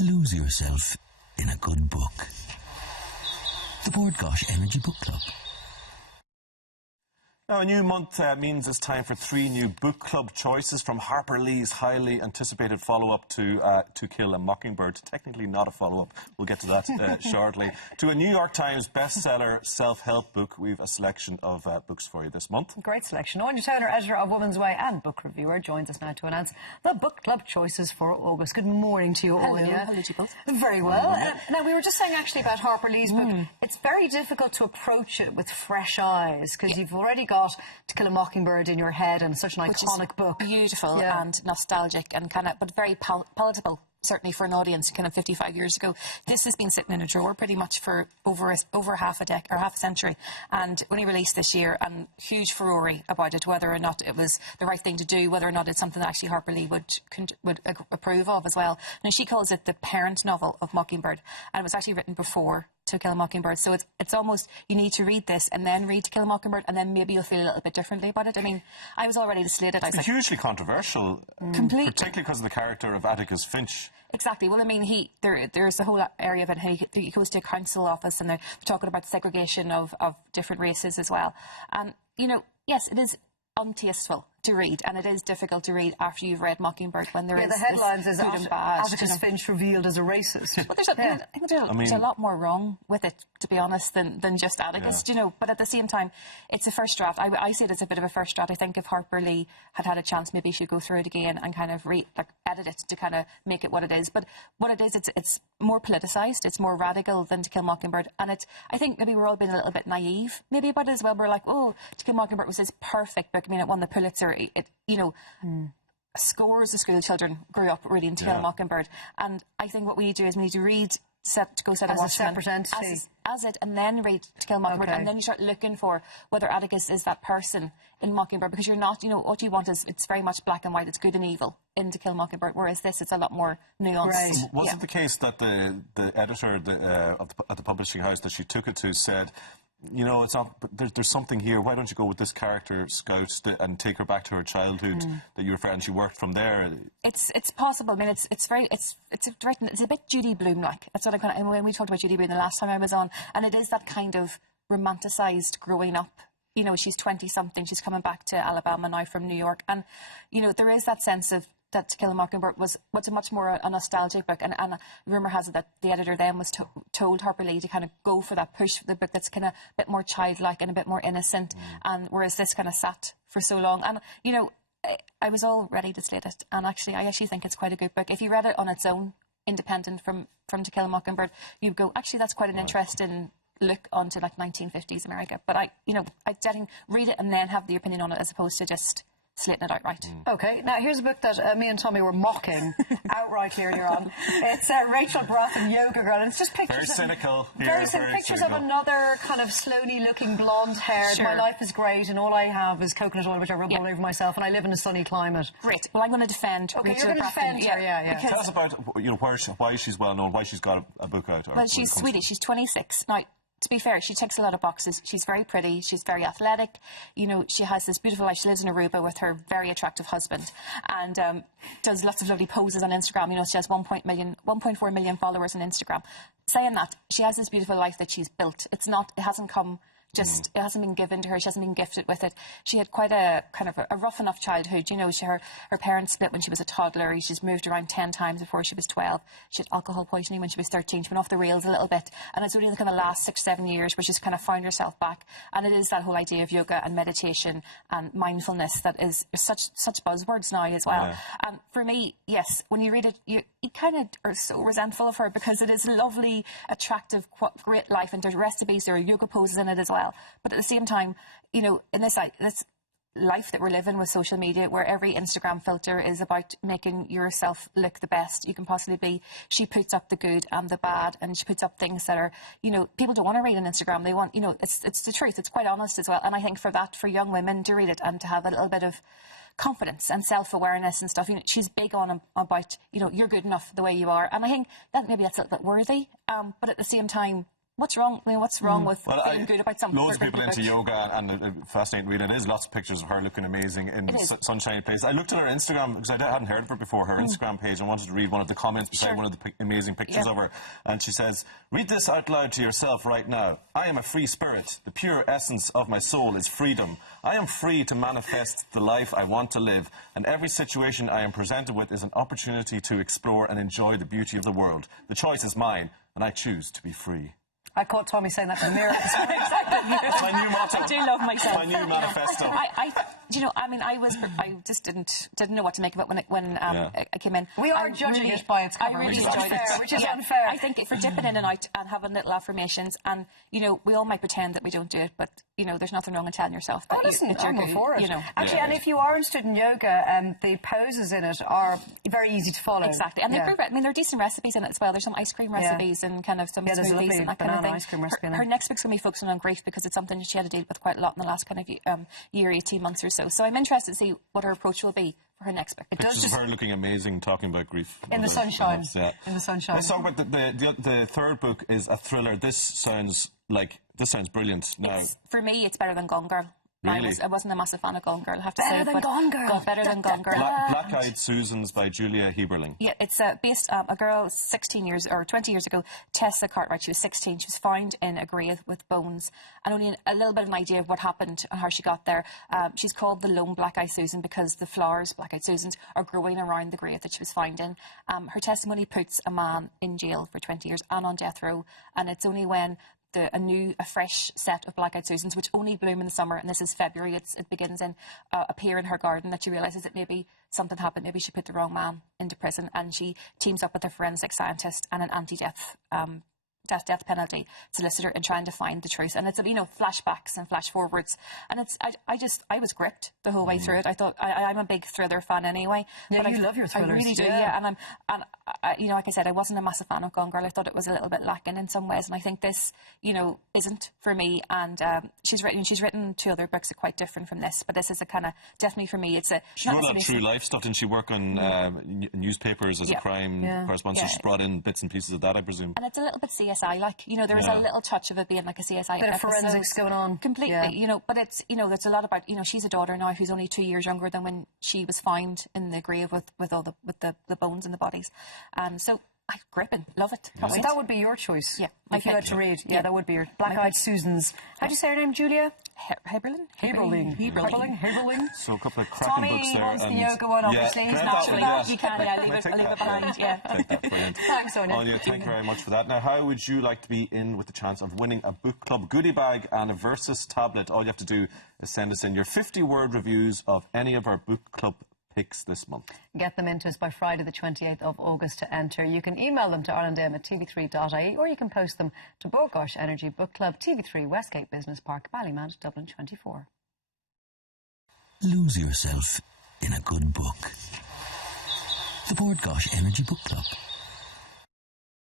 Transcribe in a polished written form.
Lose yourself in a good book. The Bord Gáis Energy Book Club. Now, a new month means it's time for 3 new book club choices, from Harper Lee's highly anticipated follow-up To Kill a Mockingbird. Technically not a follow-up, we'll get to that shortly. To a New York Times bestseller self-help book. We've a selection of books for you this month. Great selection. Anya Taylor, editor of Woman's Way and book reviewer, joins us now to announce the book club choices for August. Good morning to you all. Hello, how did you both? Very well. Now, we were just saying actually about Harper Lee's book. It's very difficult to approach it with fresh eyes because you've already got To Kill a Mockingbird in your head, and such an iconic book. Beautiful and nostalgic and but very palatable, certainly for an audience kind of 55 years ago. This has been sitting in a drawer pretty much for over half a century, and only released this year, and huge furore about it, whether or not it was the right thing to do, whether or not it's something that actually Harper Lee would approve of as well. Now, she calls it the parent novel of Mockingbird, and it was actually written before To Kill a Mockingbird, so it's almost, you need to read this and then read To Kill a Mockingbird, and then maybe you'll feel a little bit differently about it. I mean, I was already slated. It's hugely controversial, completely, particularly because of the character of Atticus Finch. Exactly. Well, I mean, there's a whole area of it. He goes to a council office, and they're talking about segregation of different races as well. And, you know, yes, it is untasteful to read, and it is difficult to read after you've read Mockingbird, when there is the headlines is Atticus Finch revealed as a racist. Well, I think there's a lot more wrong with it, to be honest, than just Atticus, you know. But at the same time, it's a first draft. I see it as a bit of a first draft. I think if Harper Lee had a chance, maybe she'd go through it again and kind of edit it to kind of make it what it is. But what it is, it's more politicised, it's more radical than To Kill Mockingbird, and I think maybe we're all being a little bit naive maybe about it as well. We're like, oh, To Kill Mockingbird was this perfect book. I mean, it won the Pulitzer. Scores of school children grew up reading To Kill a Mockingbird, and I think what we need to do is we need to read go set a watchman as it, and then read To Kill a Mockingbird, and then you start looking for whether Atticus is that person in Mockingbird, because you're not, you know, what you want is, it's very much black and white, it's good and evil in To Kill a Mockingbird, whereas this, it's a lot more nuanced. Was it the case that the editor at the publishing house that she took it to said, you know, it's not, but there's something here, why don't you go with this character, Scout, and take her back to her childhood that you refer, and she worked from there? It's possible. I mean, it's a bit Judy Blume-like. That's what I kind of, when we talked about Judy Blume the last time I was on, and it is that kind of romanticised growing up. You know, she's 20-something, she's coming back to Alabama now from New York, and, you know, there is that sense of that To Kill a Mockingbird was a much more a nostalgic book, and rumour has it that the editor then was told Harper Lee to kind of go for that push for the book that's kind of a bit more childlike and a bit more innocent, and whereas this kind of sat for so long. And, you know, I was all ready to slate it, and actually I think it's quite a good book. If you read it on its own, independent from To Kill a Mockingbird, you'd go, actually that's quite an interesting look onto like 1950s America. But I think read it and then have the opinion on it, as opposed to just slating it outright. Okay, now here's a book that me and Tommy were mocking outright earlier on. It's Rachel Brothan, Yoga Girl, and it's just pictures. Very cynical. Very pictures of another kind of slowly looking blonde-haired. My life is great, and all I have is coconut oil, which I rub all over myself, and I live in a sunny climate. Great. Well, I'm going to defend Rachel Brothan. Tell us about, you know, why she's well known, why she's got a book out. Well, she's Swedish. She's 26 now. To be fair, she ticks a lot of boxes. She's very pretty, she's very athletic, you know, she has this beautiful life. She lives in Aruba with her very attractive husband, and does lots of lovely poses on Instagram. You know, she has 1.4 million followers on Instagram. Saying that, she has this beautiful life that she's built. It hasn't come it hasn't been given to her. She hasn't been gifted with it. She had quite a kind of a rough enough childhood. You know, her parents split when she was a toddler. She's moved around 10 times before she was 12. She had alcohol poisoning when she was 13. She went off the rails a little bit. And it's only in the kind of last 6-7 years where she's kind of found herself back. And it is that whole idea of yoga and meditation and mindfulness that is such buzzwords now as well. And for me, yes, when you read it, you kind of are so resentful of her, because it is a lovely, attractive, great life, and there's recipes, there are yoga poses in it as well. But at the same time, you know, in this life that we're living with social media, where every Instagram filter is about making yourself look the best you can possibly be, she puts up the good and the bad, and she puts up things that are, you know, people don't want to read on Instagram. They want, you know, it's the truth. It's quite honest as well. And I think for young women to read it and to have a little bit of confidence and self-awareness and stuff, you know, she's big on about, you know, you're good enough the way you are. And I think that maybe that's a little bit worthy, but at the same time, what's wrong? I mean, what's wrong with Well, feeling good about something? loads of people into yoga, and fascinating read. It is lots of pictures of her looking amazing in sunshiny places. I looked at her Instagram because I hadn't heard of her before. Her Instagram page. I wanted to read one of the comments beside one of the amazing pictures of her, and she says, "Read this out loud to yourself right now. I am a free spirit. The pure essence of my soul is freedom. I am free to manifest the life I want to live, and every situation I am presented with is an opportunity to explore and enjoy the beauty of the world. The choice is mine, and I choose to be free." I caught Tommy saying that in the mirror. It's my new motto. I do love myself. It's my new manifesto. I just didn't know what to make of it when I came in. We are judging it by its cover, I really which is enjoyed unfair, it. which is unfair. I think for dipping in and out and having little affirmations, and we all might pretend that we don't do it, but there's nothing wrong in telling yourself that I'm all for it. Actually, and if you are interested in yoga, the poses in it are very easy to follow. Exactly, and they're there are decent recipes in it as well. There's some ice cream recipes and kind of some smoothies and that kind of thing. Ice cream recipe in her next book's going to be focusing on grief because it's something that she had to deal with quite a lot in the last kind of year, 18 months or so. So I'm interested to see what her approach will be for her next book. Pictures of her looking amazing, talking about grief. In the sunshine. Yeah. In the sunshine. Let's talk about the third book is a thriller. This sounds brilliant now. For me, it's better than Gone Girl. Really? I wasn't a massive fan of Gone Girl, I have to say. Better than Gone Girl. Better than Gone Girl. Black-Eyed Susans by Julia Heberling. Yeah, it's based a girl 20 years ago, Tessa Cartwright. She was 16. She was found in a grave with bones, and only a little bit of an idea of what happened and how she got there. She's called the lone Black-Eyed Susan because the flowers, Black-Eyed Susans, are growing around the grave that she was found in. Her testimony puts a man in jail for 20 years and on death row, and it's only when a fresh set of Black-Eyed Susans, which only bloom in the summer, and this is February, it begins in, appear in her garden, that she realises that maybe something happened, maybe she put the wrong man into prison, and she teams up with a forensic scientist and an anti-death death penalty solicitor in trying to find the truth. And it's flashbacks and flash forwards, and I was gripped the whole way through it. I thought I'm a big thriller fan anyway. Yeah, but you love your thrillers. I really do. Yeah, and like I said, I wasn't a massive fan of Gone Girl. I thought it was a little bit lacking in some ways, and I think this isn't for me. And she's written two other books that are quite different from this, but this is a kind of definitely for me. She wrote on true life stuff. Didn't she work on newspapers as a crime correspondent? So she's brought in bits and pieces of that, I presume. And it's a little bit CSI-like. There was a little touch of it being like a CSI bit of forensics going on. Completely, but it's, there's a lot about, she's a daughter now who's only 2 years younger than when she was found in the grave with all the bones and the bodies. So gripping, love it. So that would be your choice. Yeah. If you had to read. Yeah, that would be your Black-Eyed Susans. How do you say her name, Julia? Heberling. So a couple of cracking books there. Tommy wants the yoga one, obviously. He's not You can, leave it behind. Yeah. Take that, brilliant. Thanks, Sonia. Anya, thank you very much for that. Now, how would you like to be in with the chance of winning a book club goodie bag and a Versus tablet? All you have to do is send us in your 50-word reviews of any of our book club picks this month. Get them into us by Friday the 28th of August to enter. You can email them to irelandm@tv3.ie, or you can post them to Bord Gáis Energy Book Club, TV3 Westgate Business Park, Ballymount, Dublin 24. Lose yourself in a good book. The Bord Gáis Energy Book Club.